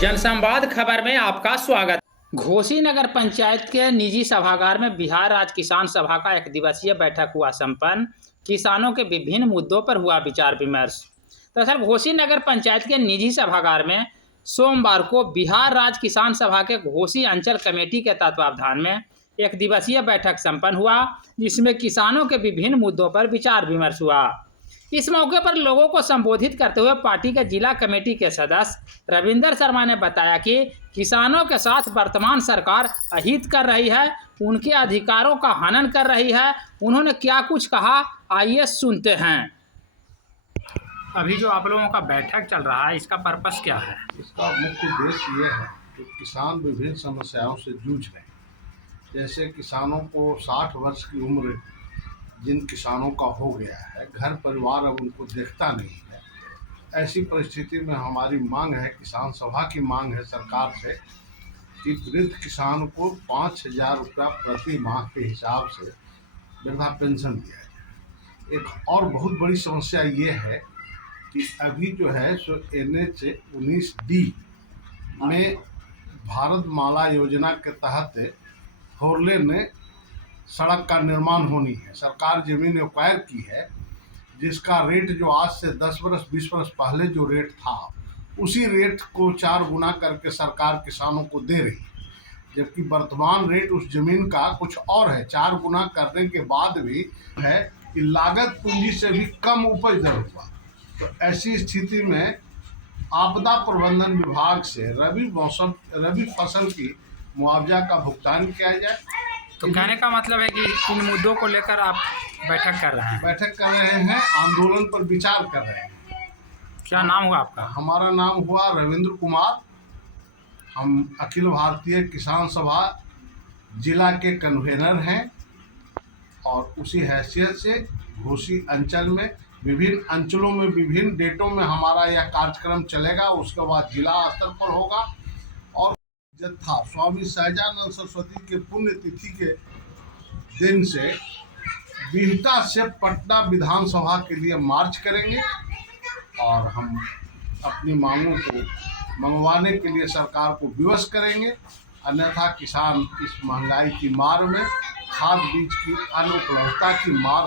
जनसंवाद खबर में आपका स्वागत। घोसी नगर पंचायत के निजी सभागार में बिहार राज्य किसान सभा का एक दिवसीय बैठक हुआ संपन्न। किसानों के विभिन्न मुद्दों पर हुआ विचार विमर्श। दरअसल घोसी नगर पंचायत के निजी सभागार में सोमवार को बिहार राज्य किसान सभा के घोसी अंचल कमेटी के तत्वावधान में एक दिवसीय बैठक संपन्न हुआ, जिसमें किसानों के विभिन्न मुद्दों पर विचार विमर्श हुआ। इस मौके पर लोगों को संबोधित करते हुए पार्टी के जिला कमेटी के सदस्य रविंदर शर्मा ने बताया कि किसानों के साथ वर्तमान सरकार अहित कर रही है, उनके अधिकारों का हनन कर रही है। उन्होंने क्या कुछ कहा, आइए सुनते हैं। अभी जो आप लोगों का बैठक चल रहा है, इसका पर्पस क्या है? इसका मुख्य उद्देश्य ये है कि किसान विभिन्न समस्याओं से जूझ रहे हैं। जैसे किसानों को 60 वर्ष की उम्र जिन किसानों का हो गया है, घर परिवार अब उनको देखता नहीं है। ऐसी परिस्थिति में हमारी मांग है, किसान सभा की मांग है सरकार से कि वृद्ध किसान को 5,000 रुपया प्रति माह के हिसाब से वृद्धा पेंशन दिया जाए। एक और बहुत बड़ी समस्या ये है कि अभी जो है सो NH 19D में भारत माला योजना के तहत 4 लेन सड़क का निर्माण होनी है। सरकार जमीन एक्वायर की है, जिसका रेट जो आज से 10 वर्ष 20 वर्ष पहले जो रेट था, उसी रेट को 4 गुना करके सरकार किसानों को दे रही है, जबकि वर्तमान रेट उस जमीन का कुछ और है। 4 गुना करने के बाद भी है कि लागत पूंजी से भी कम उपज दर हुआ। तो ऐसी स्थिति में आपदा प्रबंधन विभाग से रबी फसल की मुआवजा का भुगतान किया जाए। तो कहने का मतलब है कि इन मुद्दों को लेकर आप बैठक कर रहे हैं, आंदोलन पर विचार कर रहे हैं। क्या नाम हुआ आपका? हमारा नाम हुआ रविंद्र कुमार। हम अखिल भारतीय किसान सभा जिला के कन्वेनर हैं और उसी हैसियत से घोसी अंचल में विभिन्न अंचलों में विभिन्न डेटों में हमारा यह कार्यक्रम चलेगा। उसके बाद जिला स्तर पर होगा और जत्था स्वामी सहजानंद सरस्वती के पुण्यतिथि के दिन से बिहटा से पटना विधानसभा के लिए मार्च करेंगे और हम अपनी मांगों को मंगवाने के लिए सरकार को विवश करेंगे। अन्यथा किसान इस महंगाई की मार में, खाद बीज की अनुपलब्धता की मार